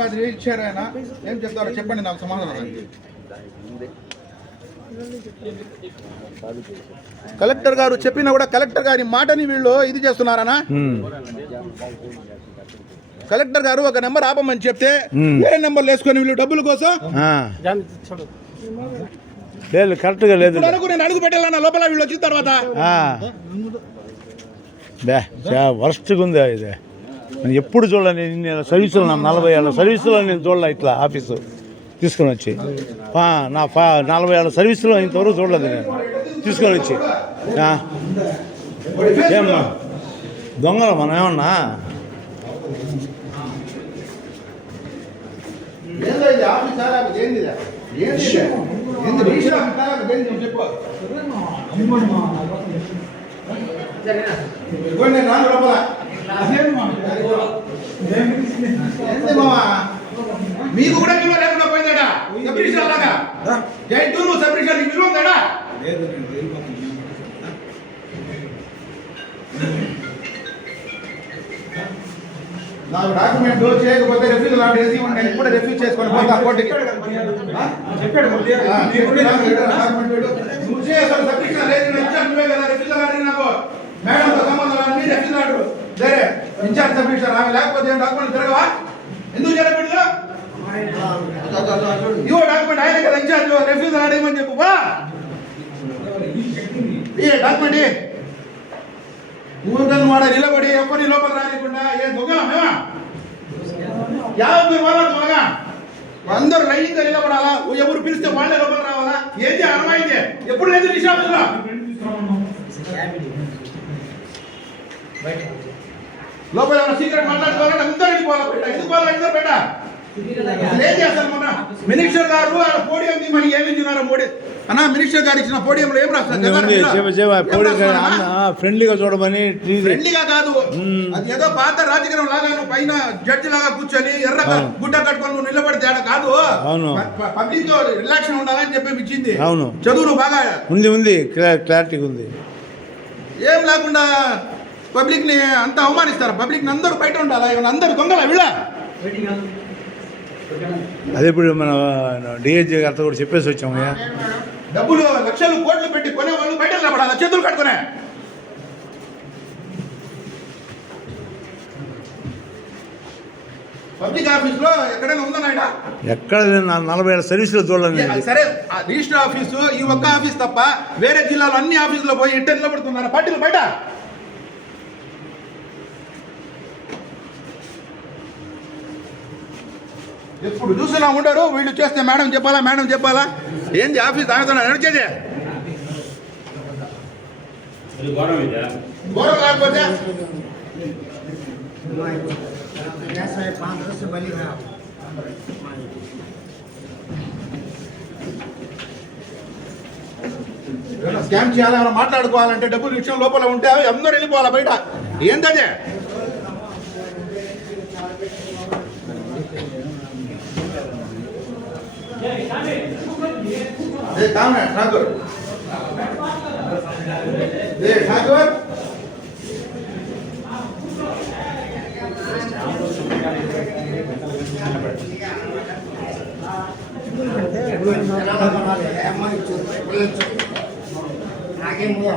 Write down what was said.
మాదిరి ఇచ్చారు ఆయన. ఏం చెప్తారో చెప్పండి నాకు సమాధానం కలెక్టర్ గారు చెప్పినా కూడా కలెక్టర్ గారి మాటని వీళ్ళు ఇది చేస్తున్నారనా? కలెక్టర్ గారు ఒక నెంబర్ ఆపమని చెప్తే వేరే నెంబర్లు వేసుకొని వీళ్ళు డబ్బుల కోసం. లేదు కరెక్ట్గా లేదు. నేను అడుగు పెట్టాలన్న లోపల వీళ్ళు వచ్చిన తర్వాత. వరస్ట్గా ఉంది ఇది? నేను ఎప్పుడు చూడలే నేను సర్వీసులో నా నలభై ఏళ్ళ సర్వీసులో నేను చూడలే ఇట్లా ఆఫీసు తీసుకొని వచ్చి పా నా ఫా నలభై ఏళ్ళ సర్వీసులో ఇంతవరకు చూడలేదు నేను తీసుకొని వచ్చి ఏమన్నా ఏమ్మా దొంగలు మనం ఏమన్నా చెప్పు మీకు కూడా విలువ లేకుండా పోయిందట. సబ్ రిజిస్టర్ లాగా జై టూ నువ్వు సబ్ రిజిస్టర్ నీకు విలువ ఉందడా నాకు డాక్యుమెంట్ చేయకపోతే రెఫ్యూజ్ లాంటి వేసి నేను ఇప్పుడే రెఫ్యూజ్ చేసుకొని పోతా కోర్టుకి. పెట్టు. నువ్వు చేయాల్సిన సబ్మిషన్ లేదు నువ్వే కదా రెఫ్యూజ్ లాంటి నాకు మేడంతో సంబంధం లేదు రెఫ్యూజ్ లాంటి సరే ఇన్ఛార్జ్ సబ్మిషన్ ఆమె లేకపోతే ఏం డాక్యుమెంట్ తిరగవా ఎందుకు జరగబెట్టు ఇవో డాక్యుమెంట్ ఆయన కదా ఇన్ఛార్జ్ రెఫ్యూజ్ ఆడేయమని చెప్పు బా ఏ డాక్యుమెంట్ ఇయ్యి. ఊరికల్ వాడ నిలబడి ఎవరి లోపల రానికుండా ఏ దొంగల మేమా యాభై వాళ్ళ త్వరగా అందరూ లైన్గా నిలబడాలా ఎవరు పిలిస్తే వాళ్ళే లోపల రావాలా ఏంటి అనమైంది ఎప్పుడు లేదు నిషాపులో లోపల ఏమైనా సీక్రెట్ మాట్లాడుకోవాలంటే వెళ్ళిపోవాలా బయట అసలు ఏం చేస్తారు మొన్న? మినిస్టర్ గారు ఆ పోడియం మనకి ఏమి ఇచ్చినారు మోడీ? అన్న మినిస్టర్ గారు ఇచ్చిన పోడియంలో ఏం రాస్తారు? ఫ్రెండ్లీగా చూడమని ఫ్రెండ్లీగా కాదు. అది ఏదో పాత రాజకీయం లాగా నువ్వు పైన జడ్జి లాగా కూర్చొని ఎర్ర. గుడ్డ కట్టుకొని నువ్వు నిలబడితే ఆడ కాదు. అవును. పబ్లిక్తో రిలాక్షన్ ఉండాలని చెప్పి ఇచ్చింది. అవును. చదువు బాగా ఉంది ఉంది. క్లా- క్లారిటీగా ఉంది. ఏం లేకుండా పబ్లిక్ని అంత అవమానిస్తారు. పబ్లిక్ అందరూ బయట ఉండాలా? అందరు దొంగల వీళ్ళ? అదే ఇప్పుడు మన డిహెచ్ గారితో కూడా చెప్పేసి వచ్చామయ్యా డబ్బులు లక్షలు కోట్లు పెట్టి కొనే వాళ్ళు బయట నిలబడాలా? చేతులు కట్టుకునే పబ్లిక్ ఆఫీస్లో ఎక్కడైనా ఎక్కడ నలభై ఏళ్ళ సర్వీసులో చూడలేదు. సరే రిజిస్టర్ ఆఫీసు ఈ ఒక్క ఆఫీస్ తప్ప వేరే జిల్లాలో అన్ని ఆఫీసులో పోయి ఇంటర్ నిలబడుతున్నారు? పార్టీలు బయట? ఎప్పుడు చూసినా ఉండరు వీళ్ళు చేస్తే మేడం చెప్పాలా మేడం చెప్పాలా? ఏంది ఆఫీస్ ఆమెతో నడిచేది ఘోరం కాకపోతే? ఏమైనా స్కామ్ చేయాలి మాట్లాడుకోవాలంటే డబ్బులు విషయం లోపల ఉంటే అందరూ వెళ్ళిపోవాలి బయట? ఏంటదే ఏ కామ్రేడ్ ఠాకూర్ ఏ ఠాకూర్ నాకేమో